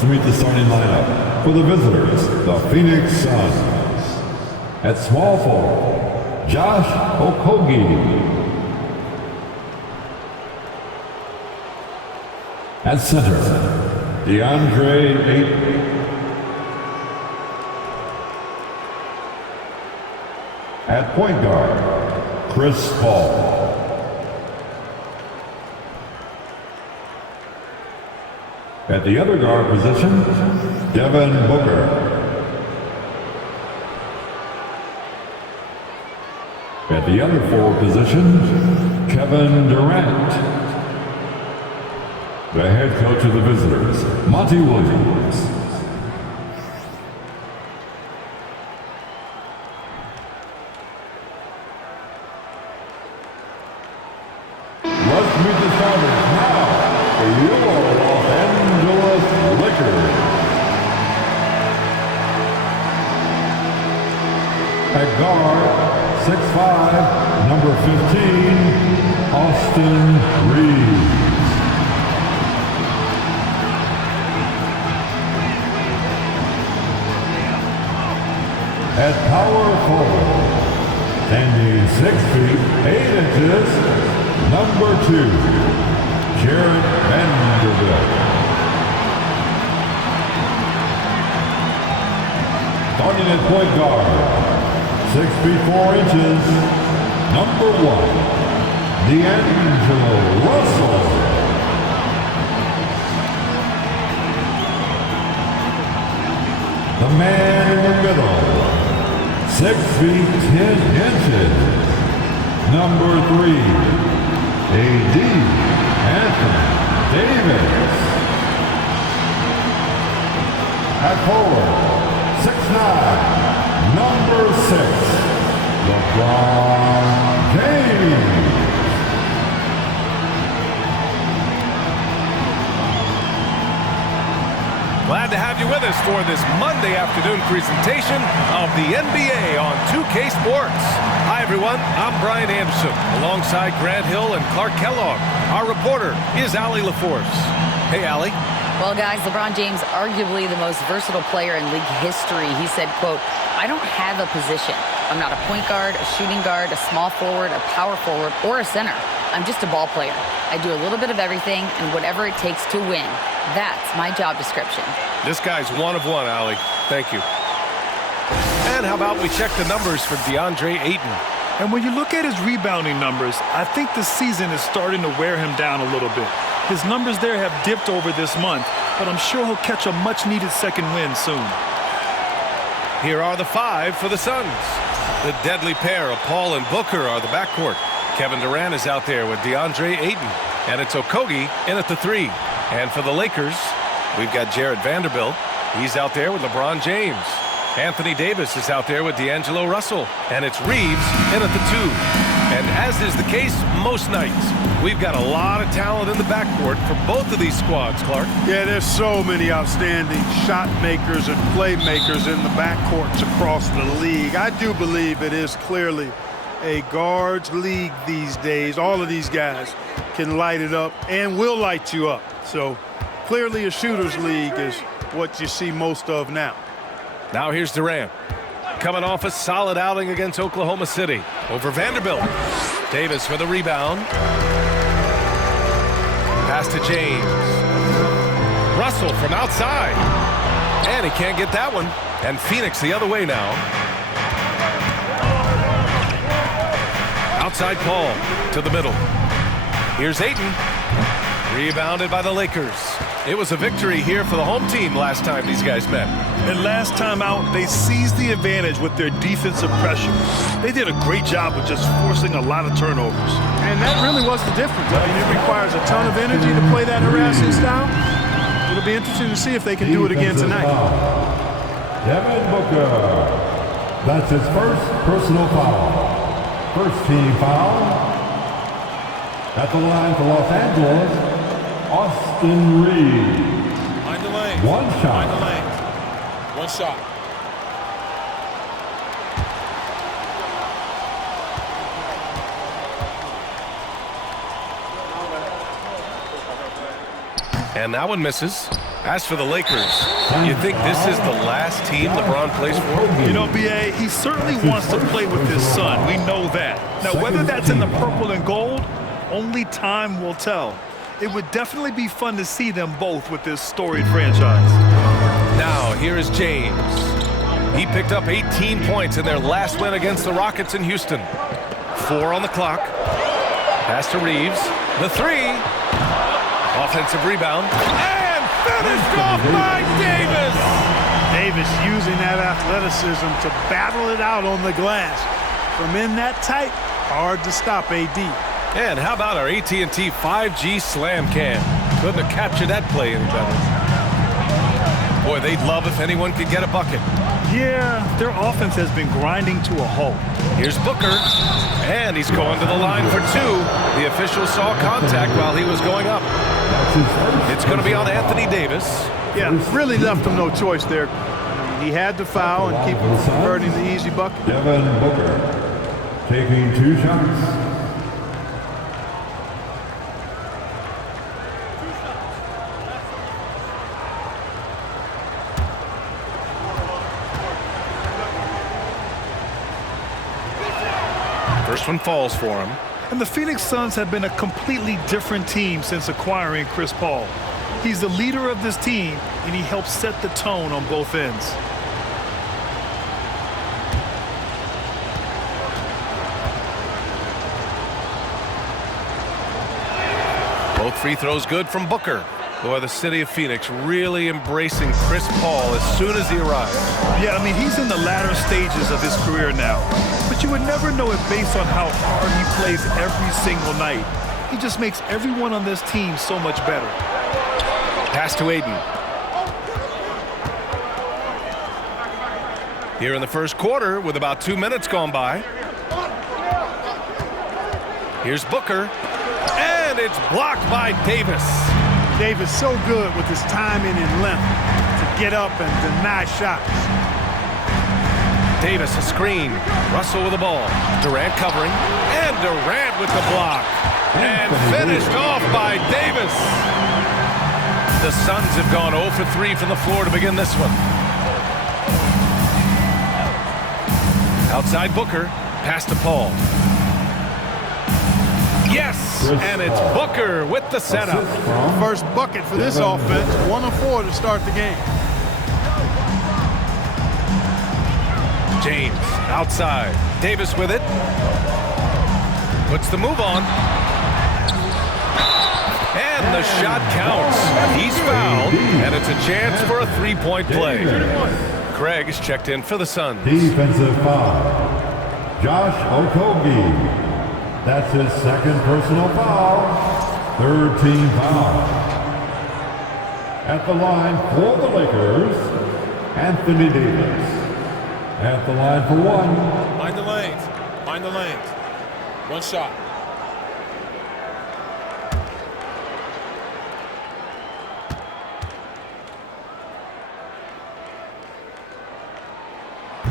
Let's meet the starting lineup. For the visitors, the Phoenix Suns. At small forward, Josh Okogie. At center, DeAndre Ayton. At point guard, Chris Paul. At the other guard position, Devin Booker. At the other forward position, Kevin Durant. The head coach of the visitors, Monty Williams. Let's meet the starters now for your Los Angeles Lakers. At guard, 6'5", number 15, Austin Reeves. At power forward, standing 6 feet 8 inches, number 2, Jarred Vanderbilt. Starting at point guard, 6 feet 4 inches, number 1, D'Angelo Russell. The man in the middle, 6 feet 10 inches, number 3, A.D. Anthony Davis. At forward, 6'9", number 6, LeBron James. Glad to have you with us for this Monday afternoon presentation of the NBA on 2K Sports. Hi, everyone. I'm Brian Anderson, alongside Grant Hill and Clark Kellogg. Our reporter is Allie LaForce. Hey, Allie. Well, guys, LeBron James, arguably the most versatile player in league history. He said, quote, "I don't have a position. I'm not a point guard, a shooting guard, a small forward, a power forward, or a center. I'm just a ball player. I do a little bit of everything and whatever it takes to win. That's my job description." This guy's one of one, Allie. Thank you. And how about we check the numbers for DeAndre Ayton? And when you look at his rebounding numbers, I think the season is starting to wear him down a little bit. His numbers there have dipped over this month, but I'm sure he'll catch a much-needed second win soon. Here are the 5 for the Suns. The deadly pair of Paul and Booker are the backcourt. Kevin Durant is out there with DeAndre Ayton. And it's Okogie in at the 3. And for the Lakers, we've got Jarred Vanderbilt. He's out there with LeBron James. Anthony Davis is out there with D'Angelo Russell. And it's Reeves in at the 2. And as is the case most nights, we've got a lot of talent in the backcourt for both of these squads, Clark. Yeah, there's so many outstanding shot makers and playmakers in the backcourts across the league. I do believe it is clearly a guards league these days. All of these guys can light it up and will light you up. So clearly a shooter's league is what you see most of now. Now here's Durant, coming off a solid outing against Oklahoma City. Over Vanderbilt. Davis for the rebound. Pass to James. Russell from outside. And he can't get that one. And Phoenix the other way now. Outside Paul to the middle. Here's Ayton. Rebounded by the Lakers. It was a victory here for the home team last time these guys met. And last time out, they seized the advantage with their defensive pressure. They did a great job of just forcing a lot of turnovers. And that really was the difference. I mean, it requires a ton of energy to play that harassing style. It'll be interesting to see if they can do it again tonight. Devin Booker. That's his first personal foul. First team foul. At the line for Los Angeles, Austin Reeves. Mind the lane. One shot. Mind the lane. One shot. And that one misses. As for the Lakers, you think this is the last team LeBron plays for? You know, B.A., he certainly wants to play with his son. We know that. Now, whether that's in the purple and gold, only time will tell. It would definitely be fun to see them both with this storied franchise. Now, here is James. He picked up 18 points in their last win against the Rockets in Houston. 4 on the clock. Pass to Reeves. The 3. Offensive rebound. And finished off by Davis. Davis using that athleticism to battle it out on the glass. From in that tight, hard to stop AD. And how about our AT&T 5G Slam Cam? Couldn't have captured that play any better. Boy, they'd love if anyone could get a bucket. Yeah, their offense has been grinding to a halt. Here's Booker, and he's going to the line for 2. The official saw contact while he was going up. It's going to be on Anthony Davis. Yeah, really left him no choice there. He had to foul and keep him from converting the easy bucket. Devin Booker taking 2 shots. First one falls for him. And the Phoenix Suns have been a completely different team since acquiring Chris Paul. He's the leader of this team, and he helps set the tone on both ends. Both free throws good from Booker. Boy, the city of Phoenix really embracing Chris Paul as soon as he arrives. Yeah, I mean, he's in the latter stages of his career now. But you would never know it based on how hard he plays every single night. He just makes everyone on this team so much better. Pass to Aiden. Here in the first quarter with about 2 minutes gone by. Here's Booker. And it's blocked by Davis. Davis so good with his timing and length to get up and deny shots. Davis a screen. Russell with the ball. Durant covering. And Durant with the block. And finished off by Davis. The Suns have gone 0 for 3 from the floor to begin this one. Outside Booker. Pass to Paul. Yes, and it's Booker with the setup. First bucket for this offense. 1 of 4 to start the game. James outside. Davis with it. Puts the move on. And the shot counts. He's fouled, and it's a chance for a 3-point play. Craig is checked in for the Suns. Defensive foul. Josh Okogie. That's his 2nd personal foul. 3rd team foul. At the line for the Lakers, Anthony Davis. At the line for 1. Mind the lanes. Mind the lanes. 1 shot.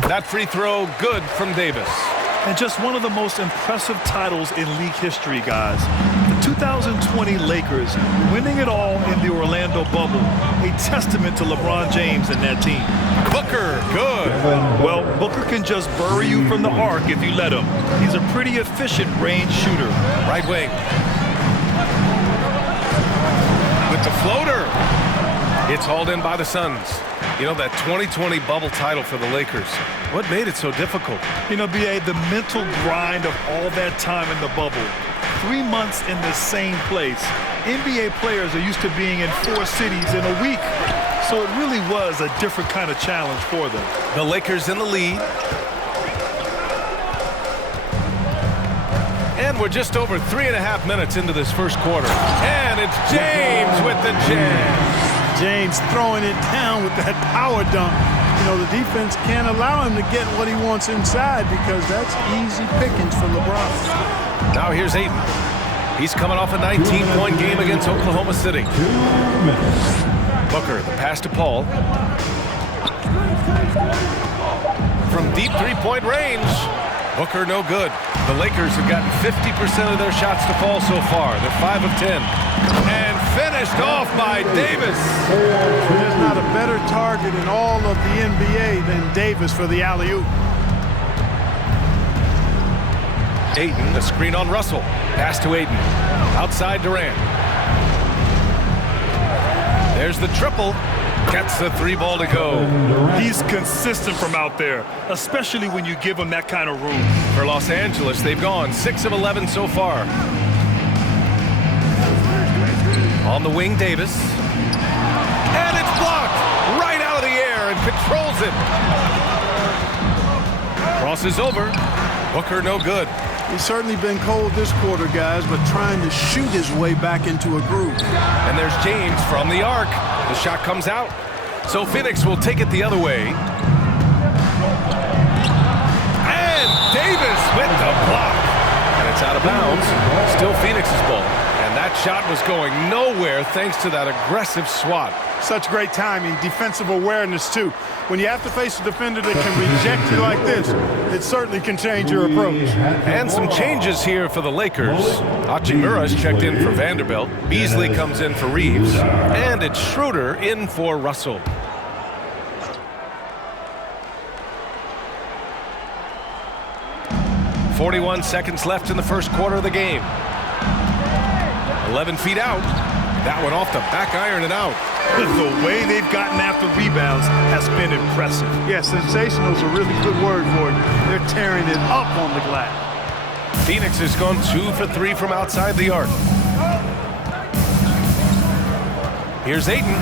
That free throw good from Davis. And just one of the most impressive titles in league history, guys. The 2020 Lakers winning it all in the Orlando bubble. A testament to LeBron James and that team. Booker, good. Well, Booker can just bury you from the arc if you let him. He's a pretty efficient range shooter. Right wing. With the floater. It's hauled in by the Suns. You know, that 2020 bubble title for the Lakers. What made it so difficult? You know, B.A., the mental grind of all that time in the bubble. 3 months in the same place. NBA players are used to being in 4 cities in a week. So it really was a different kind of challenge for them. The Lakers in the lead. And we're just over 3.5 minutes into this first quarter. And it's James with the jam. James throwing it down with that power dunk. You know, the defense can't allow him to get what he wants inside because that's easy pickings for LeBron. Now here's Aiden. He's coming off a 19-point game against Oklahoma City. 2 minutes. Booker, the pass to Paul. From deep 3-point range. Booker no good. The Lakers have gotten 50% of their shots to fall so far. They're 5 of 10. And finished off by Davis. There's not a better target in all of the NBA than Davis for the alley-oop. Ayton, the screen on Russell. Pass to Ayton. Outside Durant. There's the triple. Gets the 3 ball to go. He's consistent from out there, especially when you give him that kind of room. For Los Angeles, they've gone 6 of 11 so far. On the wing, Davis. And it's blocked right out of the air and controls it. Crosses over. Booker no good. He's certainly been cold this quarter, guys, but trying to shoot his way back into a groove. And there's James from the arc. The shot comes out. So Phoenix will take it the other way. And Davis with the block. And it's out of bounds. Still Phoenix's ball. And that shot was going nowhere thanks to that aggressive swat. Such great timing, defensive awareness, too. When you have to face a defender that can reject you like this, it certainly can change your approach. And some changes here for the Lakers. Hachimura's checked in for Vanderbilt. Beasley comes in for Reeves. And it's Schroeder in for Russell. .41 seconds left in the first quarter of the game. 11 feet out. That one off the back iron and out. The way they've gotten after rebounds has been impressive. Yeah, sensational is a really good word for it. They're tearing it up on the glass. Phoenix has gone 2 for 3 from outside the arc. Here's Ayton.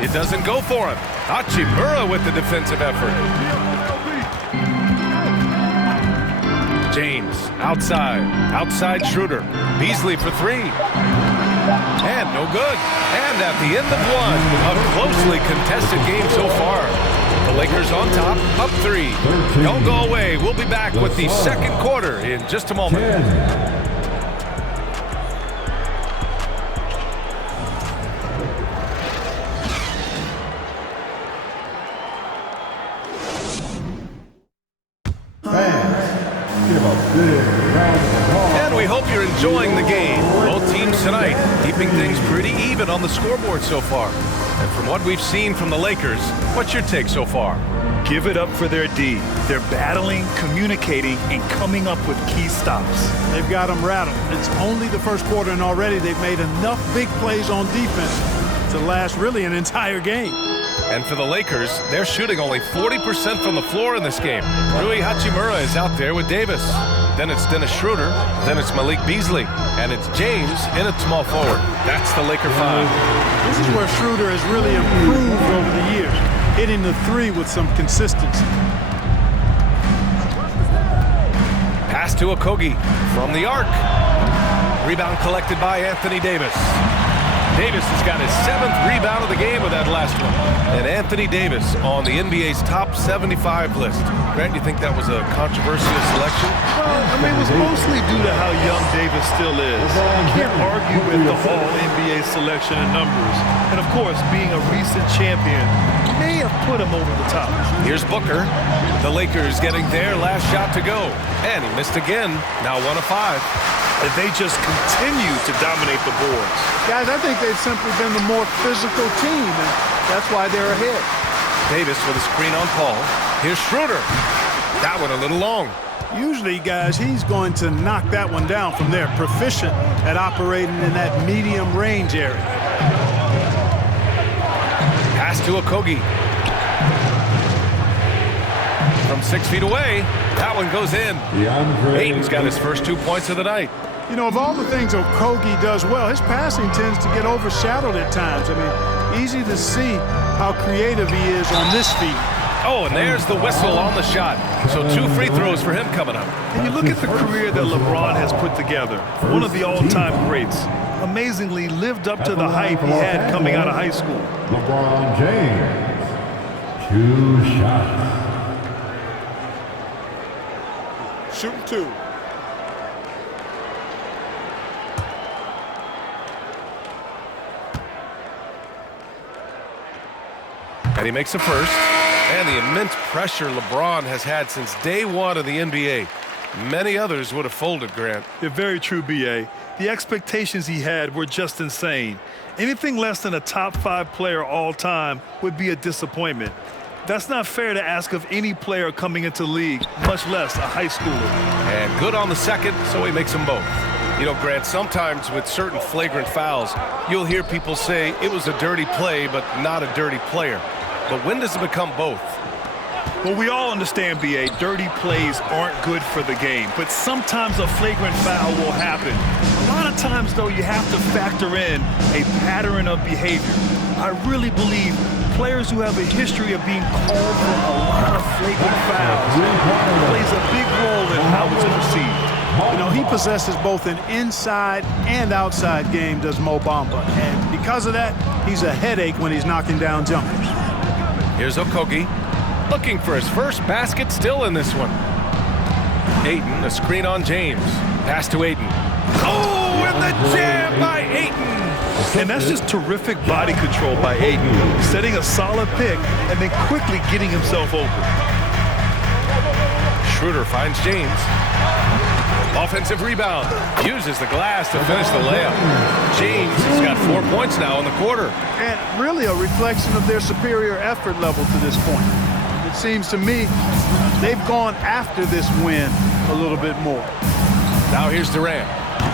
It doesn't go for him. Hachimura with the defensive effort. James outside Schroeder. Beasley for 3. And no good. And at the end of one, a closely contested game so far. The Lakers on top, up 3. Don't go away. We'll be back with the second quarter in just a moment. And we hope you're enjoying the game. Both teams tonight keeping things pretty even on the scoreboard so far. And from what we've seen from the Lakers, what's your take so far? Give it up for their D. They're battling, communicating, and coming up with key stops. They've got them rattled. It's only the first quarter, and already they've made enough big plays on defense to last really an entire game. And for the Lakers, they're shooting only 40% from the floor in this game. Rui Hachimura is out there with Davis. Then it's Dennis Schroeder. Then it's Malik Beasley. And it's James in at small forward. That's the Laker 5. This is where Schroeder has really improved over the years, hitting the 3 with some consistency. Pass to Okogie from the arc. Rebound collected by Anthony Davis. Davis has got his 7th rebound of the game with that last one. And Anthony Davis on the NBA's top 75 list. Grant, you think that was a controversial selection? Well, I mean, it was mostly due to how young Davis still is. You can't argue with the All-NBA selection and numbers. And, of course, being a recent champion may have put him over the top. Here's Booker. The Lakers getting their last shot to go. And he missed again. Now 1 of 5. And they just continue to dominate the boards. Guys, I think they've simply been the more physical team, and that's why they're ahead. Davis with a screen on Paul. Here's Schroeder. That one a little long. Usually, guys, he's going to knock that one down from there. Proficient at operating in that medium range area. Pass to Okogie. From 6 feet away, that one goes in. Ayton's got his first 2 points of the night. You know, of all the things Okogie does well, his passing tends to get overshadowed at times. I mean, easy to see how creative he is on this feed. Oh, and there's the whistle on the shot. So 2 free throws for him coming up. And you look at the career that LeBron has put together. One of the all-time greats. Amazingly lived up to the hype he had coming out of high school. LeBron James, 2 shots. Shooting 2. And he makes the first. And the immense pressure LeBron has had since day 1 of the NBA. Many others would have folded, Grant. Yeah, very true, B.A. The expectations he had were just insane. Anything less than a top 5 player all time would be a disappointment. That's not fair to ask of any player coming into the league, much less a high schooler. And good on the second, so he makes them both. You know, Grant, sometimes with certain flagrant fouls, you'll hear people say it was a dirty play, but not a dirty player. But when does it become both? Well, we all understand, B.A., dirty plays aren't good for the game, but sometimes a flagrant foul will happen. A lot of times, though, you have to factor in a pattern of behavior. I really believe players who have a history of being called for a lot of flagrant fouls plays a big role in how it's perceived. You know, he possesses both an inside and outside game, does Mo Bamba. And because of that, he's a headache when he's knocking down jumpers. Here's Okogie, looking for his first basket, still in this one. Ayton, a screen on James. Pass to Ayton. Oh, and the jam by Ayton! And that's just terrific body control by Ayton, setting a solid pick and then quickly getting himself open. Schroeder finds James. Offensive rebound. Uses the glass to finish the layup. James has got 4 points now in the quarter. And really a reflection of their superior effort level to this point. It seems to me they've gone after this win a little bit more. Now here's Durant,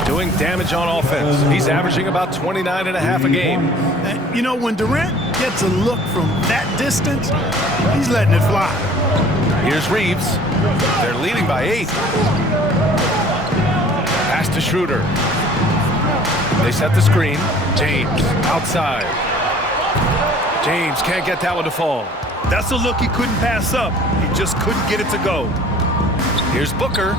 doing damage on offense. He's averaging about 29.5 a game. And, you know, when Durant gets a look from that distance, he's letting it fly. Here's Reeves. They're leading by 8. Pass to Schroeder. They set the screen. James outside. James can't get that one to fall. That's a look he couldn't pass up. He just couldn't get it to go. Here's Booker.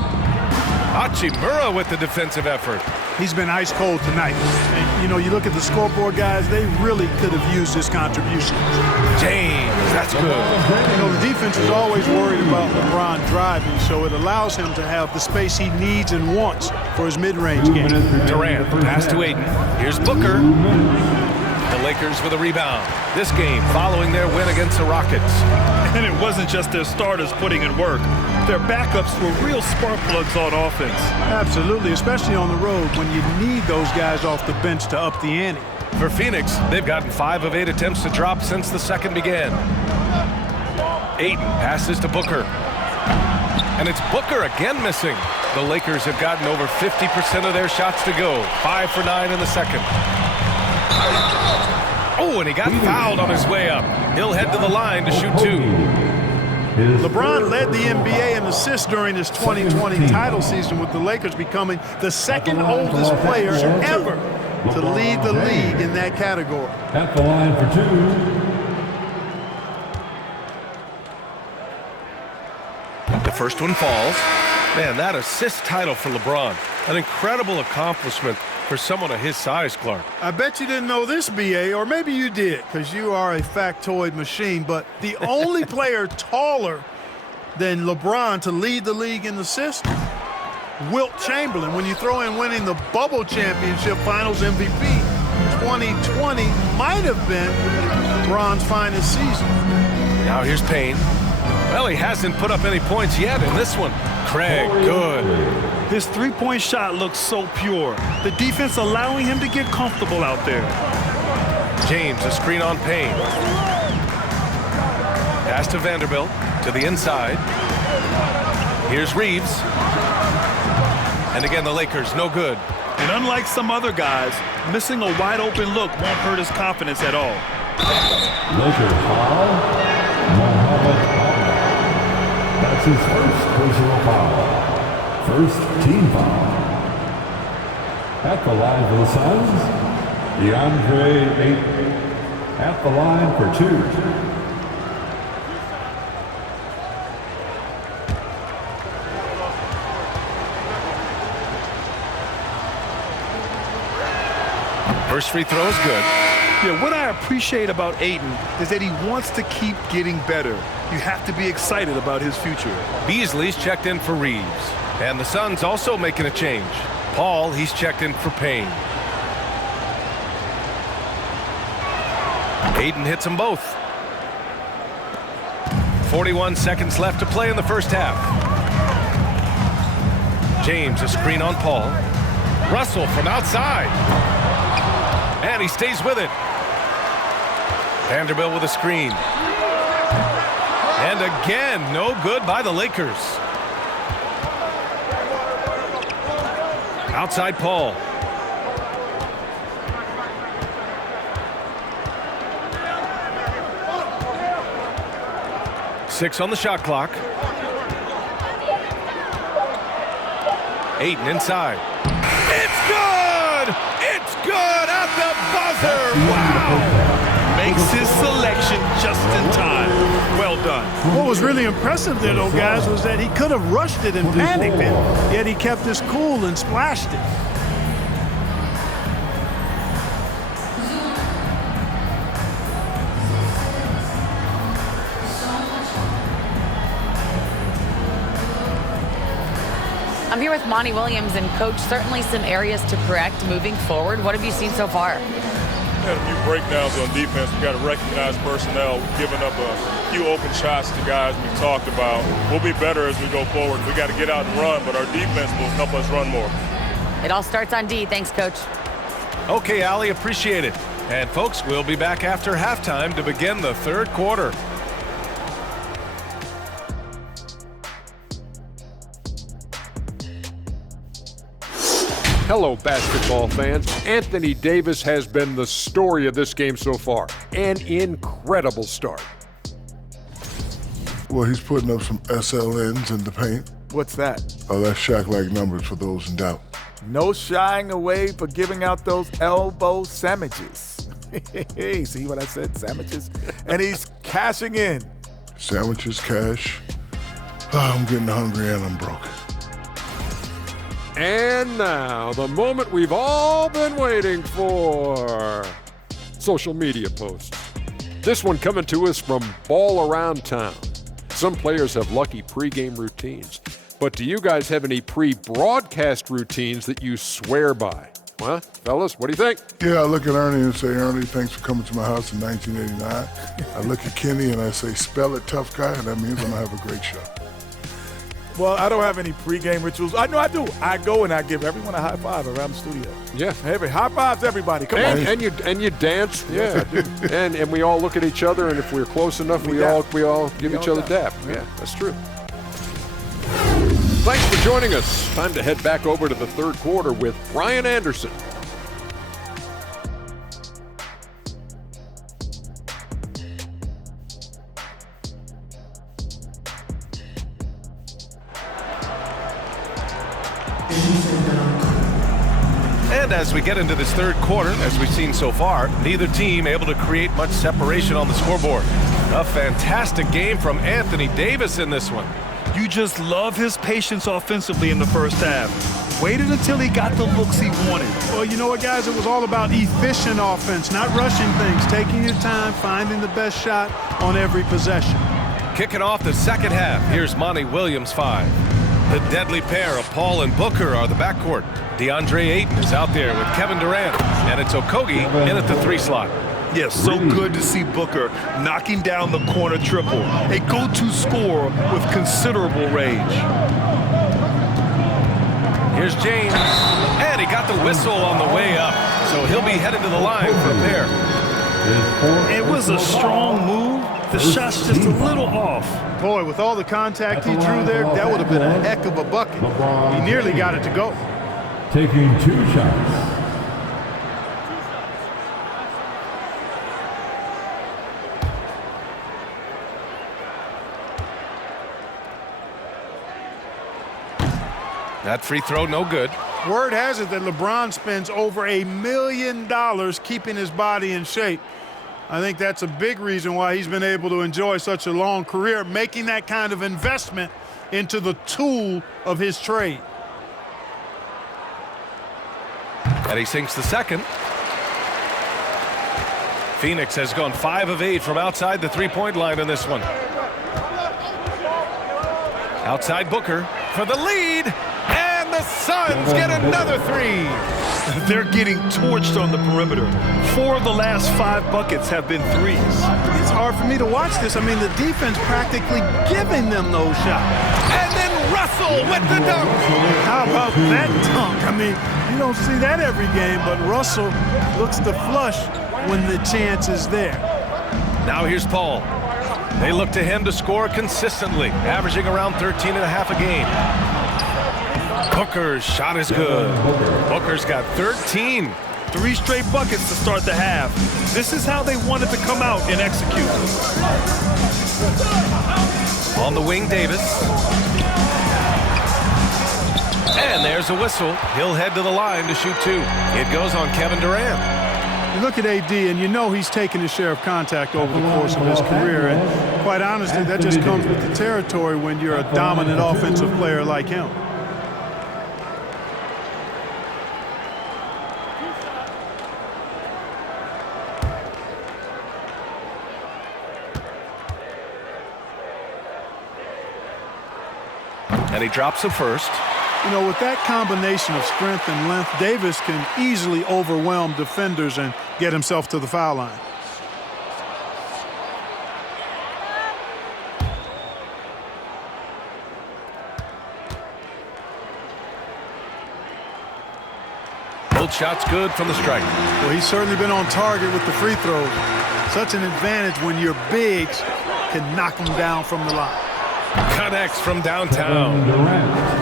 Hachimura with the defensive effort. He's been ice cold tonight. And, you know, you look at the scoreboard, guys, they really could have used his contribution. James, that's good. You know, the defense is always worried about LeBron driving, so it allows him to have the space he needs and wants for his mid-range game. Durant, pass to Ayton. Here's Booker. The Lakers with a rebound. This game following their win against the Rockets. And it wasn't just their starters putting in work. Their backups were real spark plugs on offense. Absolutely, especially on the road when you need those guys off the bench to up the ante. For Phoenix, they've gotten 5 of 8 attempts to drop since the second began. Ayton passes to Booker. And it's Booker again missing. The Lakers have gotten over 50% of their shots to go. 5 for 9 in the second. Oh, and he got fouled on his way up. He'll head to the line to shoot 2. LeBron led the NBA in assists during his 2020 title season with the Lakers, becoming the second oldest player ever to lead the league in that category. At the line for 2. The first one falls. Man, that assist title for LeBron. An incredible accomplishment for someone of his size, Clark. I bet you didn't know this, B.A., or maybe you did, because you are a factoid machine, but the only player taller than LeBron to lead the league in assists, Wilt Chamberlain. When you throw in winning the Bubble Championship Finals MVP, 2020 might have been LeBron's finest season. Now here's Payne. Well, he hasn't put up any points yet in this one. Craig, good. His three-point shot looks so pure. The defense allowing him to get comfortable out there. James, a screen on Payne. Pass to Vanderbilt, to the inside. Here's Reeves. And again, the Lakers, no good. And unlike some other guys, missing a wide-open look won't hurt his confidence at all. Lakers foul. Mohamed Bamba. That's his first personal foul. First team foul. At the line for the Suns, DeAndre Ayton. At the line for 2. First free throw is good. Yeah, what I appreciate about Ayton is that he wants to keep getting better. You have to be excited about his future. Beasley's checked in for Reeves. And the Suns also making a change. Paul, he's checked in for Payne. Ayton hits them both. 41 seconds left to play in the first half. James, a screen on Paul. Russell from outside. And he stays with it. Vanderbilt with a screen. And again, no good by the Lakers. Outside Paul. Six on the shot clock. Ayton inside. It's good! It's good at the buzzer! Wow! Makes his selection just in time. Well done. What was really impressive there, though, guys, was that he could have rushed it and panicked it, yet he kept his cool and splashed it. I'm here with Monty Williams, and Coach, certainly some areas to correct moving forward. What have you seen so far? Had a few breakdowns on defense. We got to recognize personnel, giving up a few open shots to guys we talked about. We'll be better as we go forward. We got to get out and run, but our defense will help us run more. It all starts on D. Thanks, Coach. Okay, Allie, appreciate it. And folks, we'll be back after halftime to begin the third quarter. Hello, basketball fans. Anthony Davis has been the story of this game so far. An incredible start. Well, he's putting up some SLNs in the paint. What's that? Oh, that's Shaq-like numbers for those in doubt. No shying away for giving out those elbow sandwiches. Hey, see what I said? Sandwiches. And he's cashing in. Sandwiches, cash. Oh, I'm getting hungry and I'm broke. And now, the moment we've all been waiting for. Social media posts. This one coming to us from Ball Around Town. Some players have lucky pregame routines. But do you guys have any pre-broadcast routines that you swear by? Huh? Fellas, what do you think? Yeah, I look at Ernie and say, Ernie, thanks for coming to my house in 1989. I look at Kenny and I say, spell it, tough guy, and that means I'm going to have a great show. Well, I don't have any pregame rituals. I know I do. I go and I give everyone a high five around the studio. Yeah. Every high fives, everybody. Come on. And you dance. Yes, Yeah. I do. and we all look at each other, and if we're close enough, we all give each other dap. Yeah, that's true. Thanks for joining us. Time to head back over to the third quarter with Brian Anderson. And as we get into this third quarter, as we've seen so far, neither team able to create much separation on the scoreboard. A fantastic game from Anthony Davis in this one. You just love his patience offensively in the first half. Waited until he got the looks he wanted. Well, you know what, guys? It was all about efficient offense, not rushing things, taking your time, finding the best shot on every possession. Kicking off the second half, here's Monty Williams 5. The deadly pair of Paul and Booker are the backcourt. DeAndre Ayton is out there with Kevin Durant, and it's Okogie in at the 3 slot. Yes, so good to see Booker knocking down the corner triple. A go-to scorer with considerable range. Here's James, and he got the whistle on the way up, so he'll be headed to the line from there. It was a strong move. The shot's just a little off. Boy, with all the contact he drew there, that would have been a heck of a bucket. He nearly got it to go. Taking 2 shots. That free throw, no good. Word has it that LeBron spends over $1 million keeping his body in shape. I think that's a big reason why he's been able to enjoy such a long career, making that kind of investment into the tool of his trade. And he sinks the second. Phoenix has gone 5 of 8 from outside the three-point line in this one. Outside Booker for the lead, and the Suns get another three. They're getting torched on the perimeter. 4 of the last 5 buckets have been threes. It's hard for me to watch this. I mean, the defense practically giving them those shots. And then Russell with the dunk. How about that dunk? I mean, you don't see that every game, but Russell looks to flush when the chance is there. Now here's Paul. They look to him to score consistently, averaging around 13 and a half a game. Booker's shot is good. Booker's got 13. 3 straight buckets to start the half. This is how they wanted to come out and execute. On the wing, Davis. And there's a whistle. He'll head to the line to shoot 2. It goes on Kevin Durant. You look at AD, and you know he's taken his share of contact over the course of his career. And quite honestly, that just comes with the territory when you're a dominant offensive player like him. And he drops the first. You know, with that combination of strength and length, Davis can easily overwhelm defenders and get himself to the foul line. Both shots good from the strike. Well, he's certainly been on target with the free throws. Such an advantage when your bigs can knock them down from the line. Connects from downtown.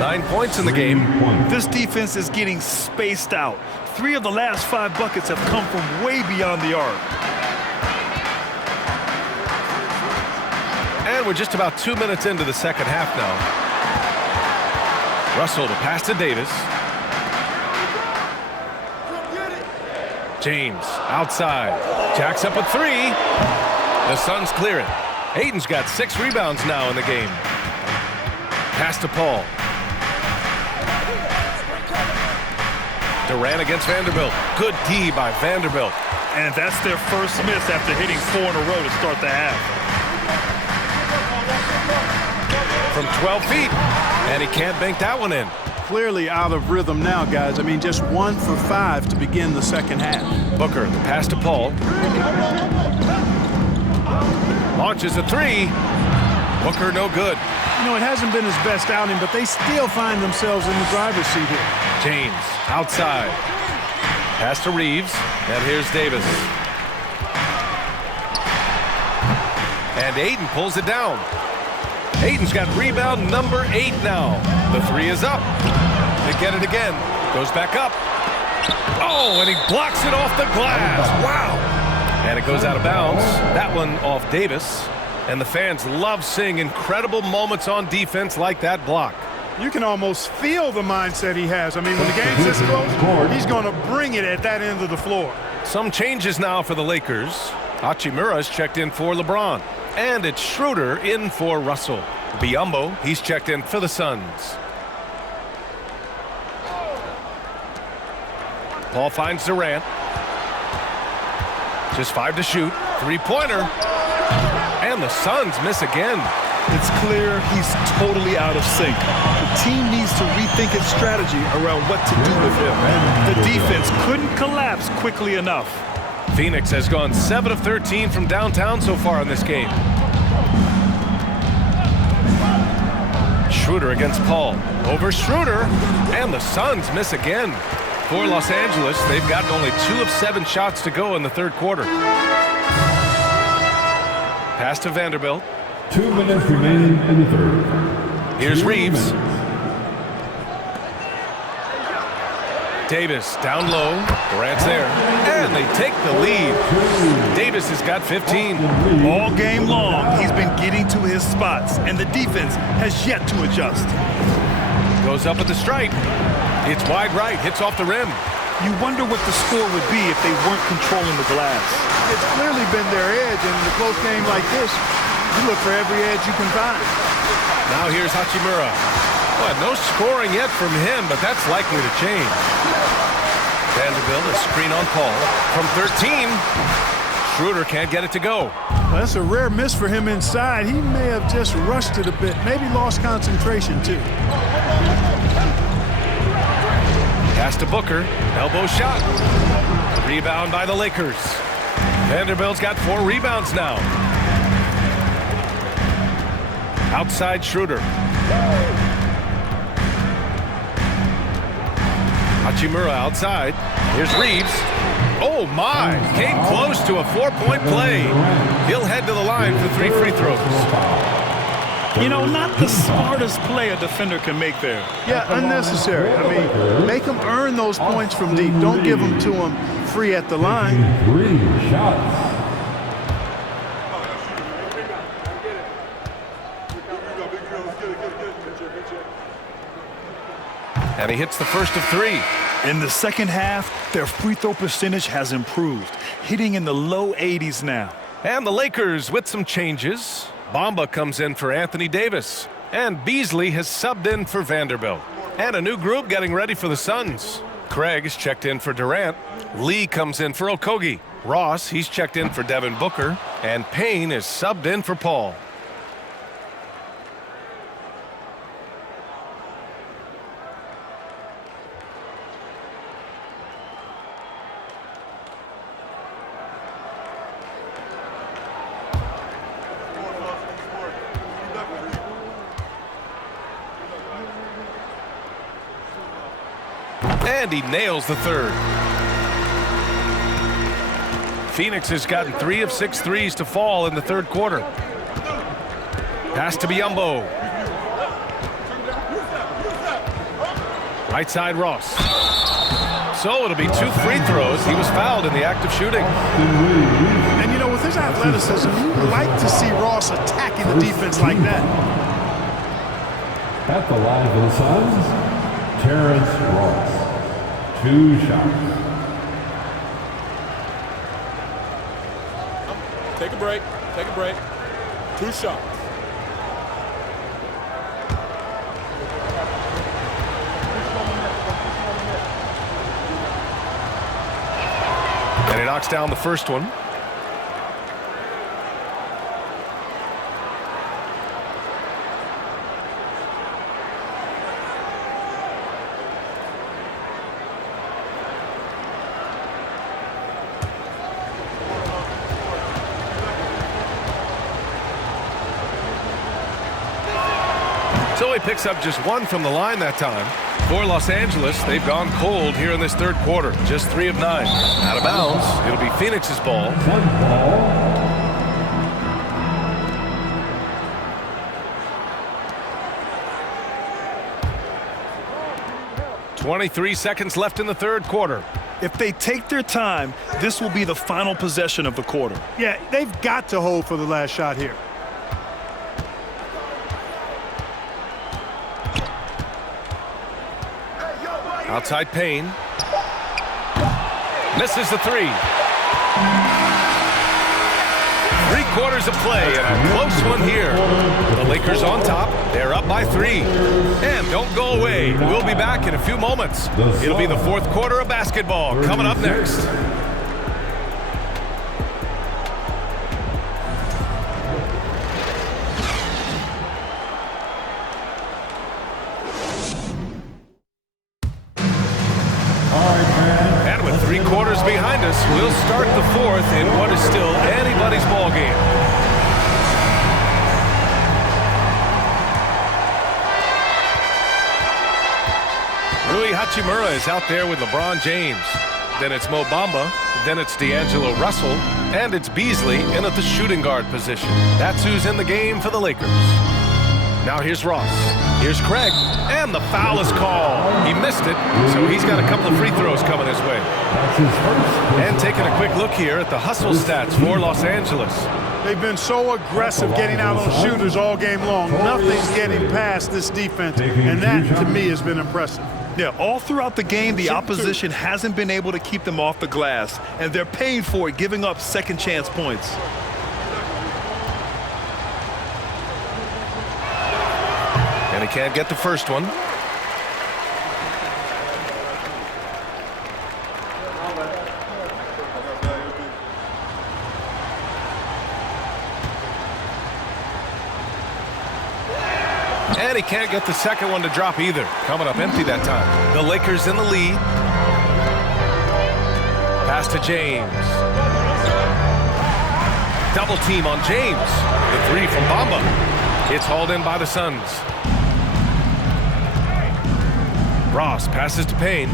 9 points in the game. This defense is getting spaced out. 3 of the last 5 buckets have come from way beyond the arc. And we're just about 2 minutes into the second half now. Russell to pass to Davis. James outside. Jacks up a 3. The Suns clear it. Ayton's got 6 rebounds now in the game. Pass to Paul. Durant against Vanderbilt. Good D by Vanderbilt. And that's their first miss after hitting 4 in a row to start the half. From 12 feet. And he can't bank that one in. Clearly out of rhythm now, guys. I mean, just 1 for 5 to begin the second half. Booker, the pass to Paul. Launches a 3. Booker no good. You know, it hasn't been his best outing, but they still find themselves in the driver's seat here. James outside. Pass to Reeves. And here's Davis. And Ayton pulls it down. Ayton's got rebound number 8 now. The 3 is up. They get it again. Goes back up. Oh, and he blocks it off the glass. Wow. And it goes out of bounds. That one off Davis. And the fans love seeing incredible moments on defense like that block. You can almost feel the mindset he has. I mean, when the game's this close, he's going to bring it at that end of the floor. Some changes now for the Lakers. Hachimura is checked in for LeBron. And it's Schroeder in for Russell. Biyombo, he's checked in for the Suns. Paul finds Durant. Just 5 to shoot. 3-pointer. And the Suns miss again. It's clear he's totally out of sync. The team needs to rethink its strategy around what to do with him. The defense couldn't collapse quickly enough. Phoenix has gone 7 of 13 from downtown so far in this game. Schroeder against Paul. Over Schroeder. And the Suns miss again. For Los Angeles, they've gotten only 2 of 7 shots to go in the third quarter. Pass to Vanderbilt. 2 minutes remaining in the third. Here's Reeves. Davis down low. Durant's there. And they take the lead. Davis has got 15. All game long, he's been getting to his spots, and the defense has yet to adjust. Goes up at the stripe. It's wide right. Hits off the rim. You wonder what the score would be if they weren't controlling the glass. It's clearly been their edge, and in a close game like this, you look for every edge you can find. Now here's Hachimura. Well, no scoring yet from him, but that's likely to change. Vanderbilt, a screen on Paul. From 13, Schroeder can't get it to go. Well, that's a rare miss for him inside. He may have just rushed it a bit, maybe lost concentration too. Pass to Booker. Elbow shot. Rebound by the Lakers. Vanderbilt's got 4 rebounds now. Outside Schroeder. Hachimura outside. Here's Reeves. Oh my! Came close to a 4-point play. He'll head to the line for 3 free throws. You know, not the smartest play a defender can make there. Yeah, unnecessary. I mean, make them earn those points from deep. Don't give them to them free at the line. 3 shots. And he hits the first of 3. In the second half, their free throw percentage has improved, hitting in the low 80s now. And the Lakers with some changes. Bamba comes in for Anthony Davis. And Beasley has subbed in for Vanderbilt. And a new group getting ready for the Suns. Craig is checked in for Durant. Lee comes in for Okogie. Ross, he's checked in for Devin Booker. And Payne is subbed in for Paul. And he nails the third. Phoenix has gotten 3 of 6 threes to fall in the third quarter. Pass to Biyombo. Right side Ross. So it'll be 2 free throws. He was fouled in the act of shooting. And you know, with his athleticism, you would like to see Ross attacking the defense like that. At the line for the Suns, Terrence Ross. 2 shots. Take a break. Take a break. 2 shots. And he knocks down the first one. So he picks up just 1 from the line that time. For Los Angeles, they've gone cold here in this third quarter. Just 3 of 9. Out of bounds. It'll be Phoenix's ball. 23 seconds left in the third quarter. If they take their time, this will be the final possession of the quarter. Yeah, they've got to hold for the last shot here. Outside Payne. Misses the 3. 3/4 of play and a close one here. The Lakers on top. They're up by 3. And don't go away. We'll be back in a few moments. It'll be the fourth quarter of basketball coming up next. And with 3/4 behind us, we'll start the fourth in what is still anybody's ball game. Rui Hachimura is out there with LeBron James. Then it's Mo Bamba. Then it's D'Angelo Russell. And it's Beasley in at the shooting guard position. That's who's in the game for the Lakers. Now here's Ross. Here's Craig. And the foul is called. He missed it, so he's got a couple of free throws coming his way. And taking a quick look here at the hustle stats for Los Angeles. They've been so aggressive getting out on shooters all game long. Nothing's getting past this defense, and that, to me, has been impressive. Yeah, all throughout the game, the opposition hasn't been able to keep them off the glass, and they're paying for it, giving up second chance points. And he can't get the first one. And he can't get the second one to drop either. Coming up empty that time. The Lakers in the lead. Pass to James. Double team on James. The three from Bamba. It's hauled in by the Suns. Ross passes to Payne.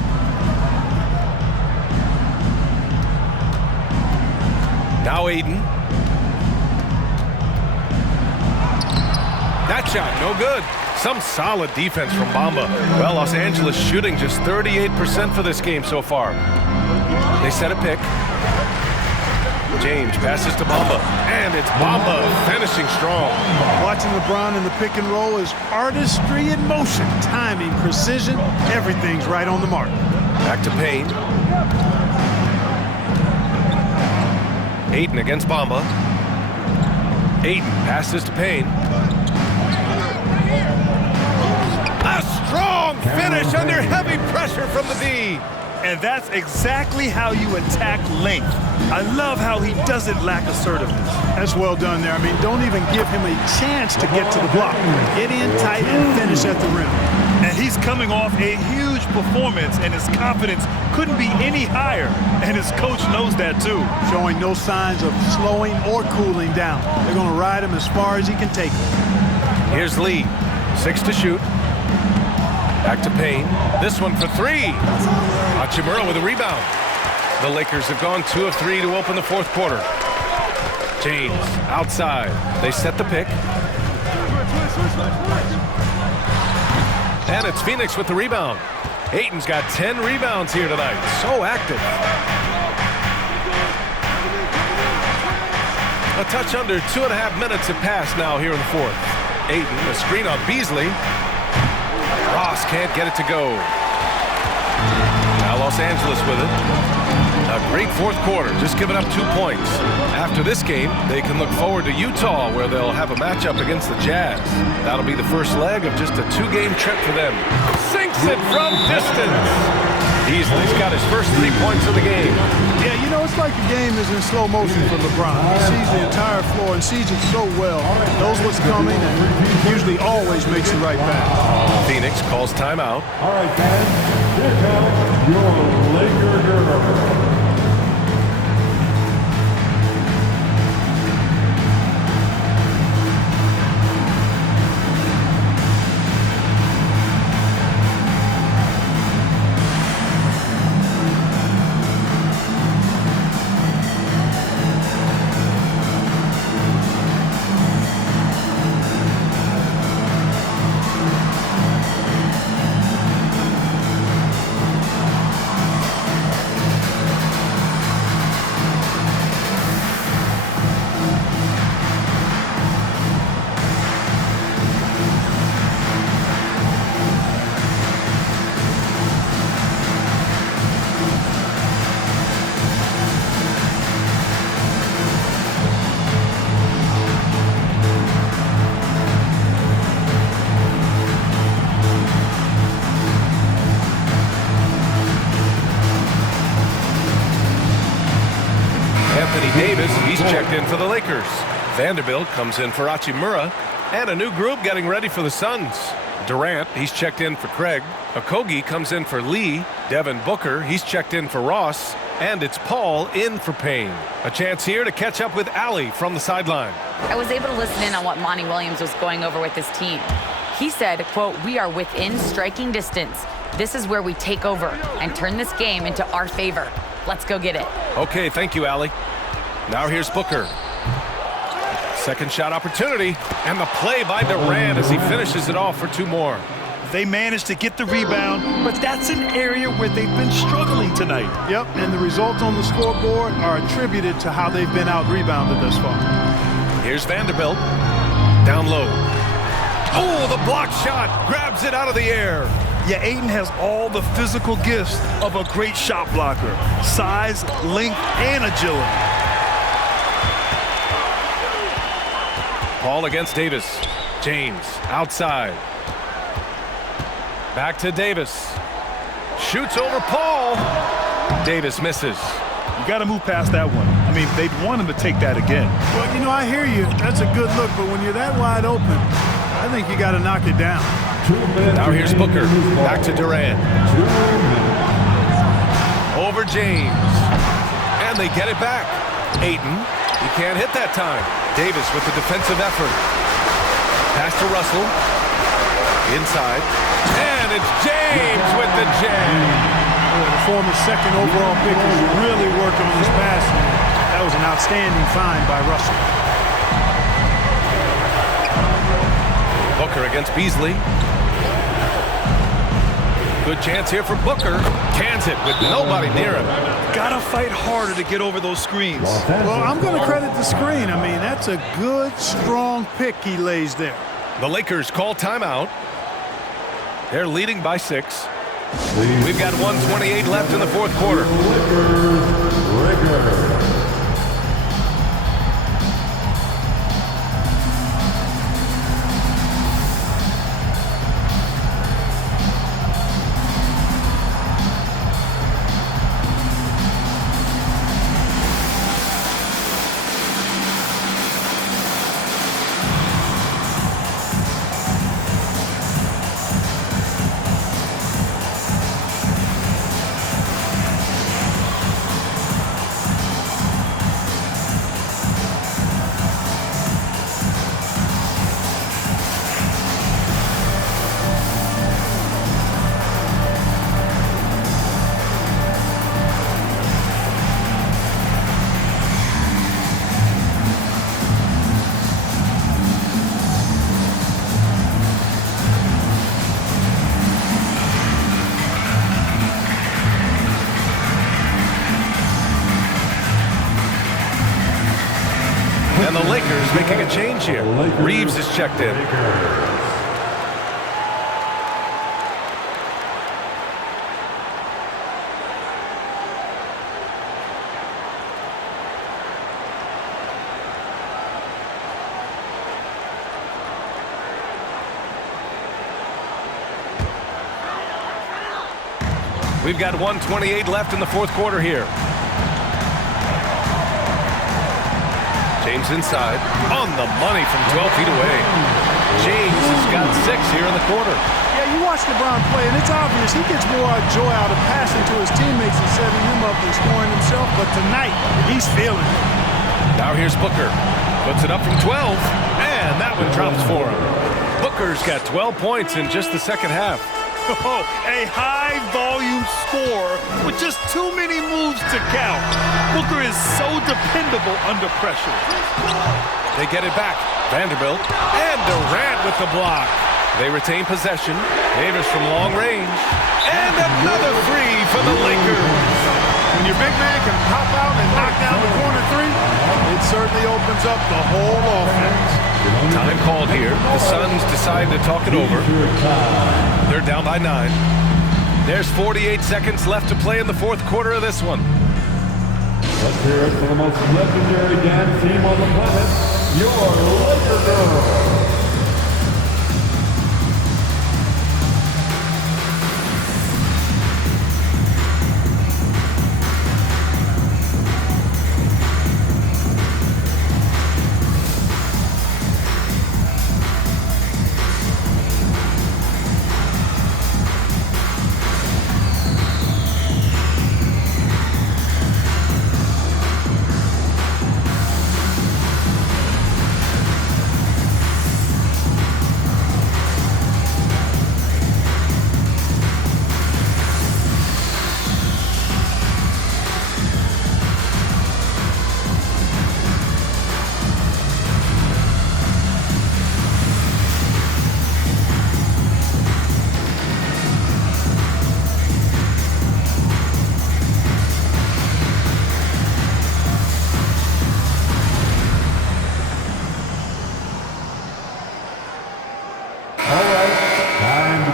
Now Ayton. That shot, no good. Some solid defense from Bamba. Well, Los Angeles shooting just 38% for this game so far. They set a pick. James passes to Bamba, and it's Bamba finishing strong. Watching LeBron in the pick and roll is artistry in motion. Timing, precision, everything's right on the mark. Back to Payne. Ayton against Bamba. Ayton passes to Payne. A strong finish under heavy pressure from the D. And that's exactly how you attack length. I love how he doesn't lack assertiveness. That's well done there. I mean, don't even give him a chance to get to the block. Get in tight and finish at the rim. And he's coming off a huge performance, and his confidence couldn't be any higher. And his coach knows that, too. Showing no signs of slowing or cooling down. They're going to ride him as far as he can take him. Here's Lee. 6 to shoot. Back to Payne. This one for 3. Hachimura with a rebound. The Lakers have gone 2 of 3 to open the fourth quarter. James outside. They set the pick. And it's Phoenix with the rebound. Ayton's got 10 rebounds here tonight. So active. A touch under 2.5 minutes have passed now here in the fourth. Ayton, a screen on Beasley. Ross can't get it to go. Now Los Angeles with it. A great fourth quarter, just giving up 2 points. After this game, they can look forward to Utah, where they'll have a matchup against the Jazz. That'll be the first leg of just a 2-game trip for them. Sinks it from distance. Beasley's got his first 3 points of the game. Yeah, you know, it's like the game is in slow motion for LeBron. He sees the entire floor and sees it so well, knows what's coming, and usually always makes the right pass. Phoenix calls timeout. All right, fans, here comes your Laker hero. Davis, he's checked in for the Lakers. Vanderbilt comes in for Hachimura. And a new group getting ready for the Suns. Durant, he's checked in for Craig. Okogie comes in for Lee. Devin Booker, he's checked in for Ross. And it's Paul in for Payne. A chance here to catch up with Allie from the sideline. I was able to listen in on what Monty Williams was going over with his team. He said, quote, "We are within striking distance. This is where we take over and turn this game into our favor. Let's go get it." Okay, thank you, Allie. Now here's Booker. Second shot opportunity, and the play by Durant as he finishes it off for 2 more. They managed to get the rebound, but that's an area where they've been struggling tonight. Yep, and the results on the scoreboard are attributed to how they've been out-rebounded thus far. Here's Vanderbilt. Down low. Oh, the block shot. Grabs it out of the air. Yeah, Ayton has all the physical gifts of a great shot blocker. Size, length, and agility. Paul against Davis. James outside. Back to Davis. Shoots over Paul. Davis misses. You got to move past that one. I mean, they'd want him to take that again. Well, you know, I hear you. That's a good look, but when you're that wide open, I think you got to knock it down. Now here's Booker. Back to Durant. Over James. they get it back. Ayton, he can't hit that time. Davis with the defensive effort. Pass to Russell. Inside. And it's James with the jam. The former second overall pick is really working on his passing. That was an outstanding find by Russell. Booker against Beasley. Good chance here for Booker. Cans it with nobody near him. Gotta fight harder to get over those screens. Well, I'm going to credit the screen. I mean, that's a good, strong pick he lays there. The Lakers call timeout. They're leading by 6. We've got 1:28 left in the fourth quarter. And the Lakers making a change here. Reeves is checked in. We've got 1:28 left in the fourth quarter here. James inside, on the money from 12 feet away. James has got 6 here in the quarter. Yeah, you watch LeBron play, and it's obvious he gets more joy out of passing to his teammates and setting them up than scoring himself. But tonight, he's feeling it. Now here's Booker. Puts it up from 12, and that one drops for him. Booker's got 12 points in just the second half. Oh, a high-volume score with just too many moves to count. Booker is so dependable under pressure. They get it back. Vanderbilt and Durant with the block. They retain possession. Davis from long range. And another three for the Lakers. When your big man can pop out and knock down the corner three, it certainly opens up the whole offense. Time called here. The Suns decide to talk it over. They're down by 9. There's 48 seconds left to play in the fourth quarter of this one. Let's hear it for the most legendary dance team on the planet, your Laker Girls.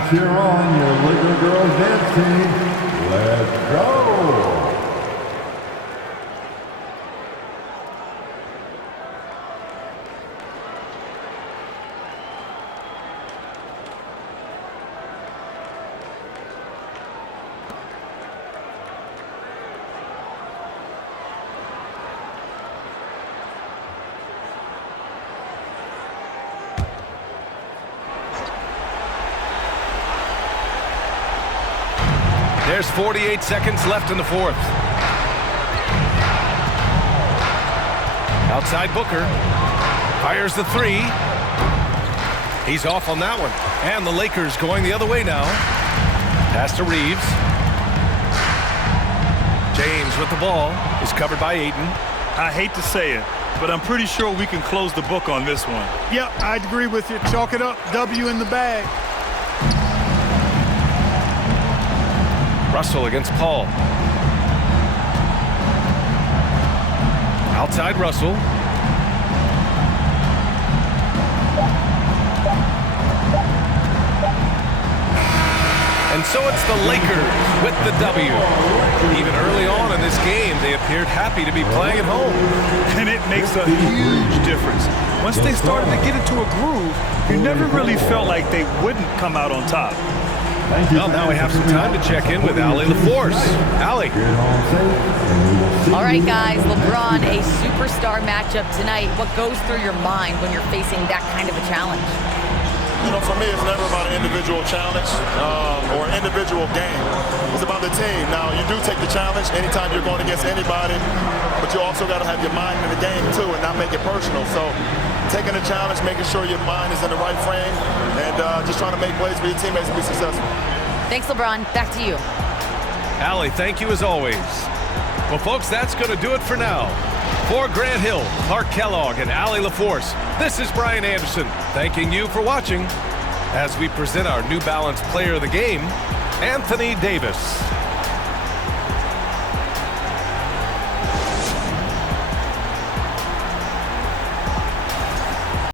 Cheer on your Laker Girls dance team. Let's go. There's 48 seconds left in the fourth. Outside Booker. Fires the three. He's off on that one. And the Lakers going the other way now. Pass to Reeves. James with the ball is covered by Ayton. I hate to say it, but I'm pretty sure we can close the book on this one. Yep, I'd agree with you. Chalk it up. W in the bag. Russell against Paul. Outside Russell. And so it's the Lakers with the W. Even early on in this game, they appeared happy to be playing at home. And it makes a huge difference. Once they started to get into a groove, you never really felt like they wouldn't come out on top. Well, now we have some time to check in with Allie LaForce. Allie. All right, guys, LeBron, a superstar matchup tonight. What goes through your mind when you're facing that kind of a challenge? You know, for me, it's never about an individual challenge or an individual game. It's about the team. Now, you do take the challenge anytime you're going against anybody, but you also got to have your mind in the game, too, and not make it personal. So taking the challenge, making sure your mind is in the right frame, and just trying to make plays for your teammates to be successful. Thanks, LeBron. Back to you. Allie, thank you as always. Well, folks, that's going to do it for now. For Grant Hill, Clark Kellogg, and Allie LaForce, this is Brian Anderson thanking you for watching as we present our New Balance Player of the Game, Anthony Davis.